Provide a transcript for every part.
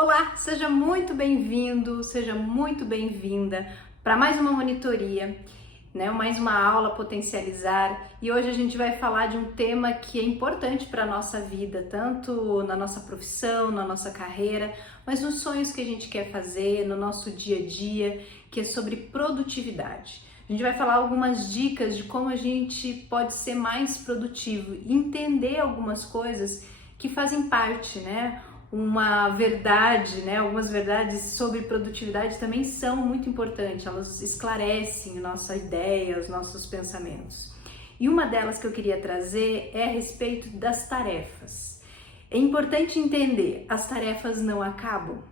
Olá, seja muito bem-vindo, seja muito bem-vinda para mais uma monitoria, né? Mais uma aula Potencializar. E hoje a gente vai falar de um tema que é importante para a nossa vida, tanto na nossa profissão, na nossa carreira, mas nos sonhos que a gente quer fazer, no nosso dia a dia, que é sobre produtividade. A gente vai falar algumas dicas de como a gente pode ser mais produtivo, entender algumas coisas que fazem parte, né? Uma verdade, né? Algumas verdades sobre produtividade também são muito importantes, elas esclarecem a nossa ideia, os nossos pensamentos. E uma delas que eu queria trazer é a respeito das tarefas. É importante entender, as tarefas não acabam.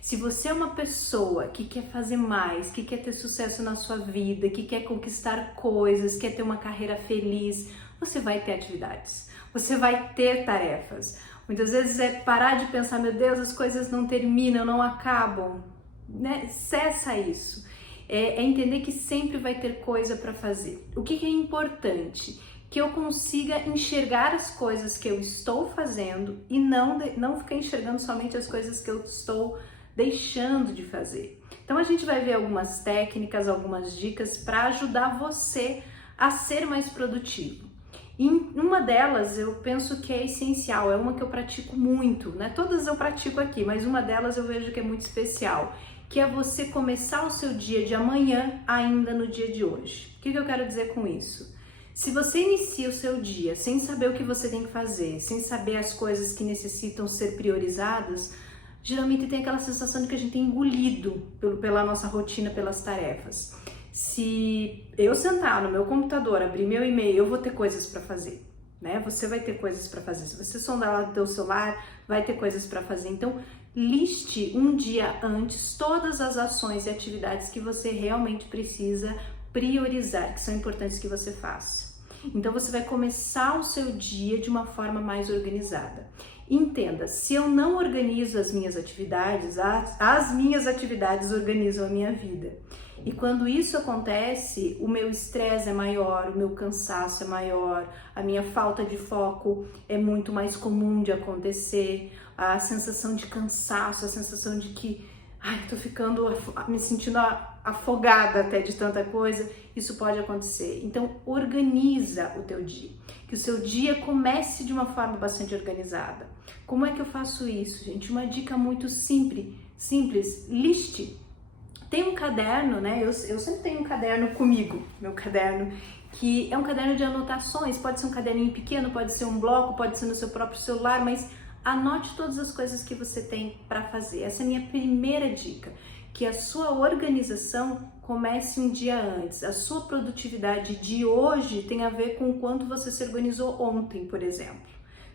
Se você é uma pessoa que quer fazer mais, que quer ter sucesso na sua vida, que quer conquistar coisas, quer ter uma carreira feliz, você vai ter atividades, você vai ter tarefas. Muitas vezes é parar de pensar, meu Deus, as coisas não terminam, não acabam, né? Cessa isso. É entender que sempre vai ter coisa para fazer. O que é importante? Que eu consiga enxergar as coisas que eu estou fazendo e não ficar enxergando somente as coisas que eu estou deixando de fazer. Então a gente vai ver algumas técnicas, algumas dicas para ajudar você a ser mais produtivo. E uma delas eu penso que é essencial, é uma que eu pratico muito, né? Todas eu pratico aqui, mas uma delas eu vejo que é muito especial, que é você começar o seu dia de amanhã ainda no dia de hoje. O que eu quero dizer com isso? Se você inicia o seu dia sem saber o que você tem que fazer, sem saber as coisas que necessitam ser priorizadas, geralmente tem aquela sensação de que a gente é engolido pela nossa rotina, pelas tarefas. Se eu sentar no meu computador, abrir meu e-mail, eu vou ter coisas para fazer, né? Você vai ter coisas para fazer. Se você sondar lá do teu celular, vai ter coisas para fazer. Então, liste um dia antes todas as ações e atividades que você realmente precisa priorizar, que são importantes que você faça. Então, você vai começar o seu dia de uma forma mais organizada. Entenda, se eu não organizo as minhas atividades, as minhas atividades organizam a minha vida. E quando isso acontece, o meu estresse é maior, o meu cansaço é maior, a minha falta de foco é muito mais comum de acontecer, a sensação de cansaço, a sensação de que tô ficando, me sentindo afogada até de tanta coisa, isso pode acontecer. Então, organiza o teu dia, que o seu dia comece de uma forma bastante organizada. Como é que eu faço isso, gente? Uma dica muito simples, liste. Tem um caderno, né? Eu sempre tenho um caderno comigo, meu caderno, que é um caderno de anotações, pode ser um caderninho pequeno, pode ser um bloco, pode ser no seu próprio celular, mas anote todas as coisas que você tem para fazer. Essa é a minha primeira dica, que a sua organização comece um dia antes. A sua produtividade de hoje tem a ver com o quanto você se organizou ontem, por exemplo,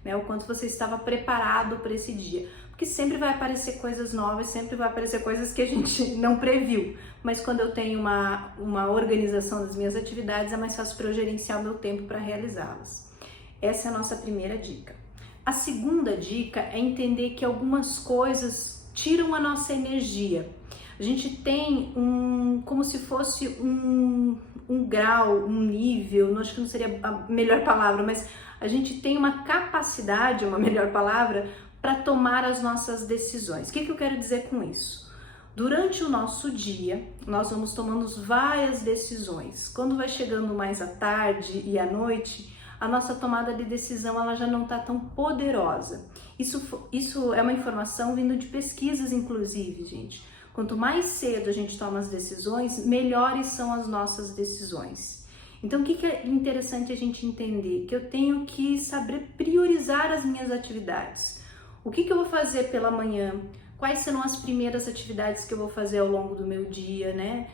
né? O quanto você estava preparado para esse dia. Porque sempre vai aparecer coisas novas, sempre vai aparecer coisas que a gente não previu. Mas quando eu tenho uma organização das minhas atividades, é mais fácil para eu gerenciar o meu tempo para realizá-las. Essa é a nossa primeira dica. A segunda dica é entender que algumas coisas tiram a nossa energia. A gente tem como se fosse um grau, um nível, não acho que não seria a melhor palavra, mas a gente tem uma capacidade, uma melhor palavra, para tomar as nossas decisões. O que eu quero dizer com isso? Durante o nosso dia, nós vamos tomando várias decisões. Quando vai chegando mais à tarde e à noite, a nossa tomada de decisão ela já não está tão poderosa. Isso é uma informação vindo de pesquisas, inclusive, gente. Quanto mais cedo a gente toma as decisões, melhores são as nossas decisões. Então, o que é interessante a gente entender? Que eu tenho que saber priorizar as minhas atividades. O que eu vou fazer pela manhã? Quais serão as primeiras atividades que eu vou fazer ao longo do meu dia, né?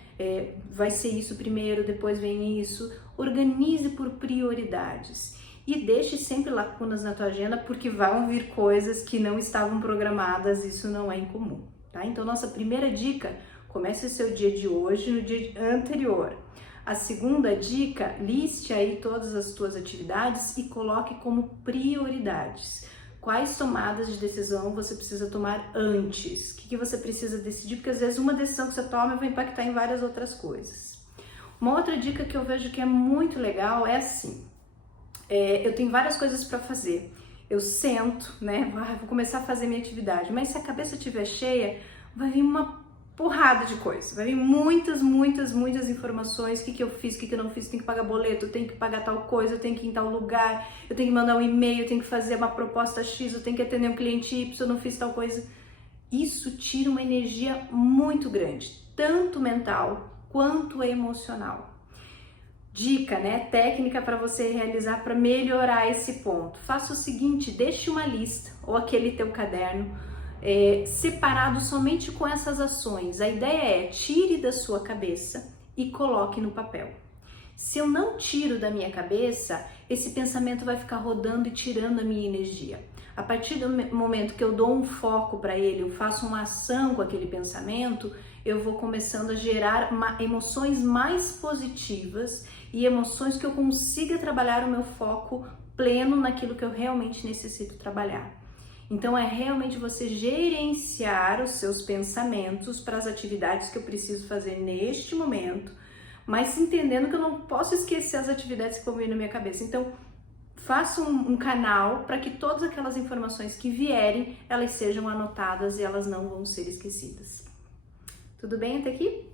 Vai ser isso primeiro, depois vem isso. Organize por prioridades. E deixe sempre lacunas na tua agenda, porque vão vir coisas que não estavam programadas, isso não é incomum, tá? Então, nossa primeira dica, comece o seu dia de hoje no dia anterior. A segunda dica, liste aí todas as tuas atividades e coloque como prioridades. Quais tomadas de decisão você precisa tomar antes? O que você precisa decidir? Porque às vezes uma decisão que você toma vai impactar em várias outras coisas. Uma outra dica que eu vejo que é muito legal é assim, eu tenho várias coisas para fazer. eu sento, né? Vou começar a fazer minha atividade. Mas se a cabeça estiver cheia, vai vir uma porrada de coisa. Vai vir muitas informações. O que eu fiz, o que eu não fiz. Tenho que pagar boleto, eu tenho que pagar tal coisa, eu tenho que ir em tal lugar, eu tenho que mandar um e-mail, eu tenho que fazer uma proposta X, eu tenho que atender um cliente Y, eu não fiz tal coisa. Isso tira uma energia muito grande, tanto mental quanto emocional. Dica, né? Técnica para você realizar para melhorar esse ponto. Faça o seguinte, deixe uma lista ou aquele teu caderno separado somente com essas ações. A ideia é tire da sua cabeça e coloque no papel. Se eu não tiro da minha cabeça, esse pensamento vai ficar rodando e tirando a minha energia. A partir do momento que eu dou um foco para ele, eu faço uma ação com aquele pensamento, eu vou começando a gerar emoções mais positivas e emoções que eu consiga trabalhar o meu foco pleno naquilo que eu realmente necessito trabalhar. Então é realmente você gerenciar os seus pensamentos para as atividades que eu preciso fazer neste momento, mas entendendo que eu não posso esquecer as atividades que vão vir na minha cabeça. Então faça um canal para que todas aquelas informações que vierem, elas sejam anotadas e elas não vão ser esquecidas. Tudo bem até aqui?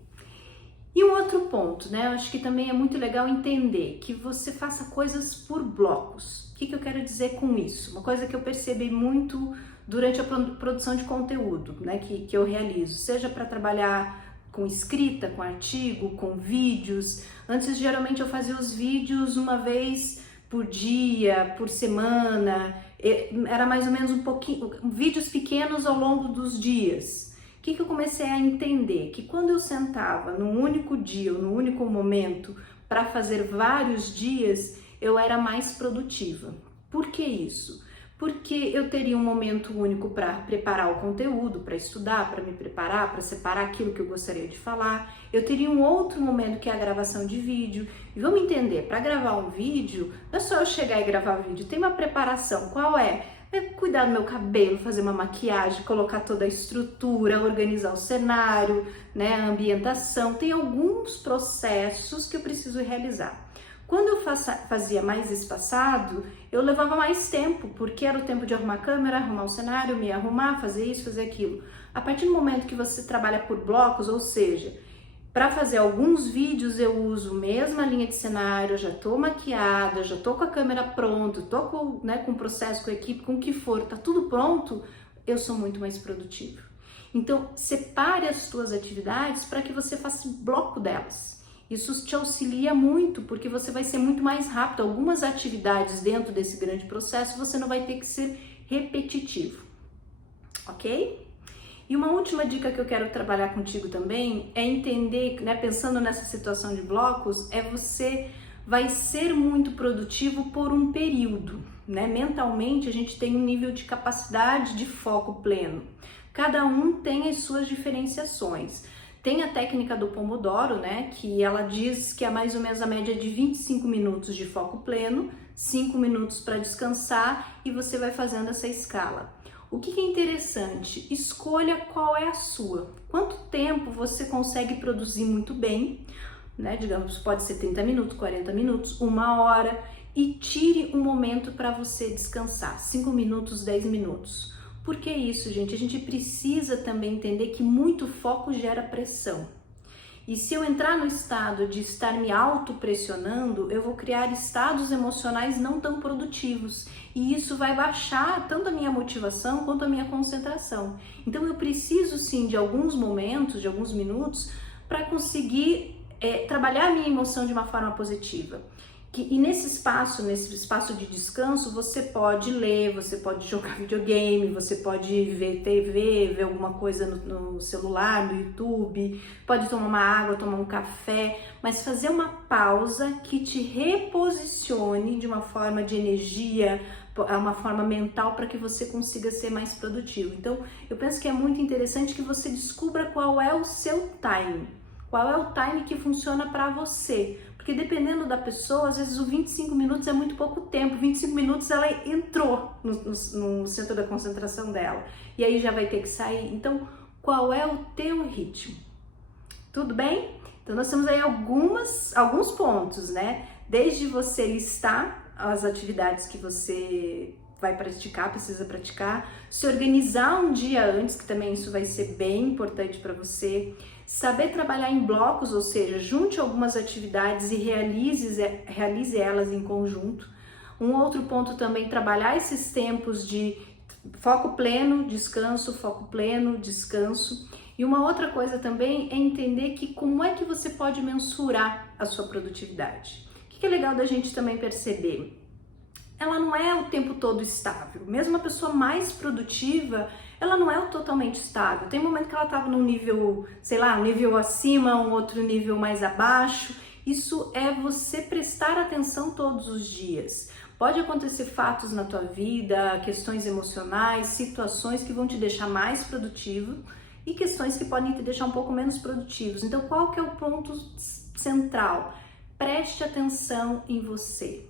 E um outro ponto, né? Eu acho que também é muito legal entender que você faça coisas por blocos. O que eu quero dizer com isso? Uma coisa que eu percebi muito durante a produção de conteúdo, né? Que eu realizo, seja para trabalhar com escrita, com artigo, com vídeos. Antes, geralmente, eu fazia os vídeos uma vez por dia, por semana, era mais ou menos um pouquinho, vídeos pequenos ao longo dos dias. O que eu comecei a entender? Que quando eu sentava num único dia ou num único momento para fazer vários dias, eu era mais produtiva. Por que isso? Porque eu teria um momento único para preparar o conteúdo, para estudar, para me preparar, para separar aquilo que eu gostaria de falar. Eu teria um outro momento que é a gravação de vídeo. E vamos entender, para gravar um vídeo, não é só eu chegar e gravar vídeo, tem uma preparação. Qual é? É cuidar do meu cabelo, fazer uma maquiagem, colocar toda a estrutura, organizar o cenário, né, a ambientação. Tem alguns processos que eu preciso realizar. Quando eu fazia mais espaçado, eu levava mais tempo, porque era o tempo de arrumar a câmera, arrumar o cenário, me arrumar, fazer isso, fazer aquilo. A partir do momento que você trabalha por blocos, ou seja, para fazer alguns vídeos eu uso a mesma linha de cenário, já tô maquiada, já tô com a câmera pronta, tô com o processo, com a equipe, com o que for, tá tudo pronto, eu sou muito mais produtiva. Então, separe as suas atividades para que você faça um bloco delas. Isso te auxilia muito, porque você vai ser muito mais rápido. Algumas atividades dentro desse grande processo você não vai ter que ser repetitivo, ok? E uma última dica que eu quero trabalhar contigo também é entender, né, pensando nessa situação de blocos, você vai ser muito produtivo por um período, né? Mentalmente a gente tem um nível de capacidade de foco pleno. Cada um tem as suas diferenciações. Tem a técnica do Pomodoro, né, que ela diz que é mais ou menos a média de 25 minutos de foco pleno, 5 minutos para descansar e você vai fazendo essa escala. O que é interessante? Escolha qual é a sua. Quanto tempo você consegue produzir muito bem, né? Digamos, pode ser 30 minutos, 40 minutos, 1 hora, e tire um momento para você descansar, 5 minutos, 10 minutos. Por que isso, gente? A gente precisa também entender que muito foco gera pressão. E se eu entrar no estado de estar me autopressionando, eu vou criar estados emocionais não tão produtivos. E isso vai baixar tanto a minha motivação quanto a minha concentração. Então eu preciso sim de alguns momentos, de alguns minutos, para conseguir trabalhar a minha emoção de uma forma positiva. E nesse espaço de descanso, você pode ler, você pode jogar videogame, você pode ver TV, ver alguma coisa no celular, no YouTube, pode tomar uma água, tomar um café, mas fazer uma pausa que te reposicione de uma forma de energia, uma forma mental para que você consiga ser mais produtivo. Então, eu penso que é muito interessante que você descubra qual é o seu time, qual é o time que funciona para você. Porque dependendo da pessoa, às vezes o 25 minutos é muito pouco tempo. 25 minutos ela entrou no centro da concentração dela. E aí já vai ter que sair. Então, qual é o teu ritmo? Tudo bem? Então, nós temos aí alguns pontos, né? Desde você listar as atividades que você vai praticar, precisa praticar, se organizar um dia antes, que também isso vai ser bem importante para você, saber trabalhar em blocos, ou seja, junte algumas atividades e realize elas em conjunto. Um outro ponto também, trabalhar esses tempos de foco pleno, descanso, foco pleno, descanso. E uma outra coisa também é entender que como é que você pode mensurar a sua produtividade. O que é legal da gente também perceber? Ela não é o tempo todo estável. Mesmo a pessoa mais produtiva, ela não é totalmente estável. Tem momento que ela estava num nível, sei lá, um nível acima, um outro nível mais abaixo. Isso é você prestar atenção todos os dias. Pode acontecer fatos na tua vida, questões emocionais, situações que vão te deixar mais produtivo e questões que podem te deixar um pouco menos produtivos. Então, qual que é o ponto central? Preste atenção em você.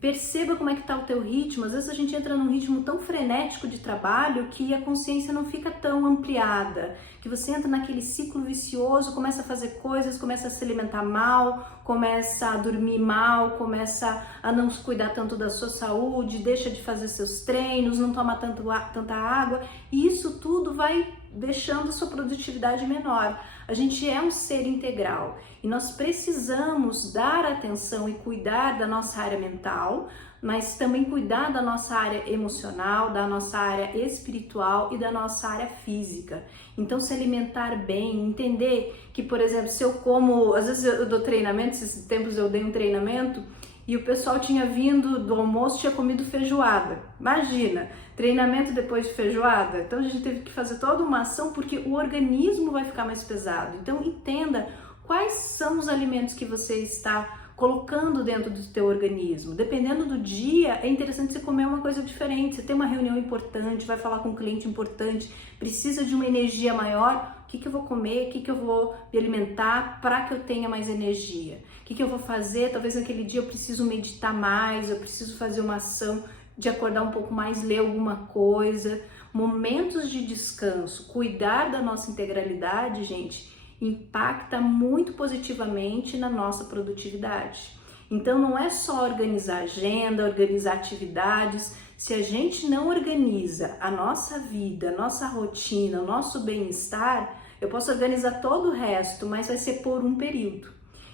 Perceba como é que está o teu ritmo. Às vezes a gente entra num ritmo tão frenético de trabalho que a consciência não fica tão ampliada, que você entra naquele ciclo vicioso, começa a fazer coisas, começa a se alimentar mal, começa a dormir mal, começa a não cuidar tanto da sua saúde, deixa de fazer seus treinos, não toma tanta água, e isso tudo vai deixando a sua produtividade menor. A gente é um ser integral e nós precisamos dar atenção e cuidar da nossa área mental, mas também cuidar da nossa área emocional, da nossa área espiritual e da nossa área física. Então, se alimentar bem, entender que, por exemplo, se eu como, às vezes eu dou treinamento, esses tempos eu dei um treinamento e o pessoal tinha vindo do almoço, tinha comido feijoada. Imagina, treinamento depois de feijoada. Então a gente teve que fazer toda uma ação porque o organismo vai ficar mais pesado. Então entenda quais são os alimentos que você está colocando dentro do teu organismo. Dependendo do dia, é interessante você comer uma coisa diferente. Você tem uma reunião importante, vai falar com um cliente importante, precisa de uma energia maior. O que eu vou comer? O que eu vou me alimentar para que eu tenha mais energia? O que eu vou fazer? Talvez naquele dia eu preciso meditar mais, eu preciso fazer uma ação de acordar um pouco mais, ler alguma coisa. Momentos de descanso, cuidar da nossa integralidade, gente, impacta muito positivamente na nossa produtividade. Então não é só organizar agenda, organizar atividades. Se a gente não organiza a nossa vida, a nossa rotina, o nosso bem-estar, eu posso organizar todo o resto, mas vai ser por um período.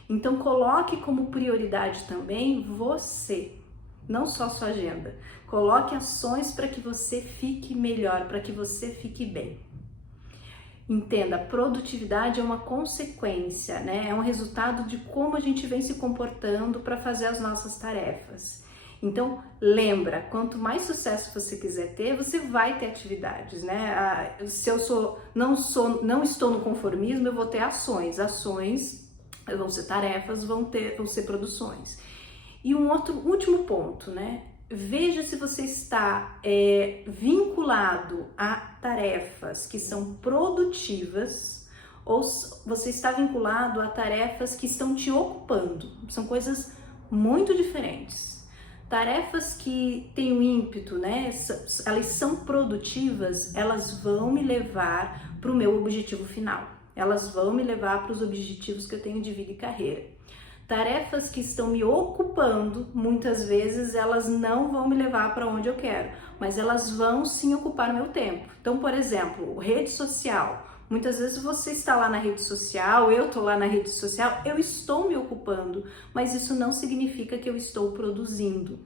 Então coloque como prioridade também você, não só sua agenda. Coloque ações para que você fique melhor, para que você fique bem. Entenda, produtividade é uma consequência, né? É um resultado de como a gente vem se comportando para fazer as nossas tarefas. Então, lembra, quanto mais sucesso você quiser ter, você vai ter atividades, né? Se eu não estou no conformismo, eu vou ter ações. Ações vão ser tarefas, vão ser produções. E um último ponto, né? Veja se você está vinculado a tarefas que são produtivas ou você está vinculado a tarefas que estão te ocupando. São coisas muito diferentes. Tarefas que têm um ímpeto, né? Elas são produtivas, elas vão me levar para o meu objetivo final. Elas vão me levar para os objetivos que eu tenho de vida e carreira. Tarefas que estão me ocupando, muitas vezes elas não vão me levar para onde eu quero, mas elas vão sim ocupar o meu tempo. Então, por exemplo, rede social. Muitas vezes você está lá na rede social, eu estou lá na rede social, eu estou me ocupando, mas isso não significa que eu estou produzindo.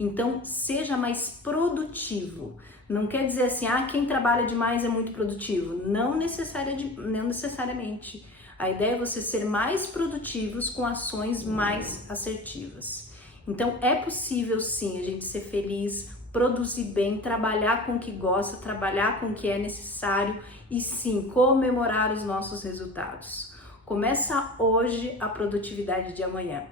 Então, seja mais produtivo. Não quer dizer assim, quem trabalha demais é muito produtivo. Não necessariamente. A ideia é você ser mais produtivos com ações mais assertivas. Então, é possível sim a gente ser feliz, produzir bem, trabalhar com o que gosta, trabalhar com o que é necessário e sim, comemorar os nossos resultados. Começa hoje a produtividade de amanhã.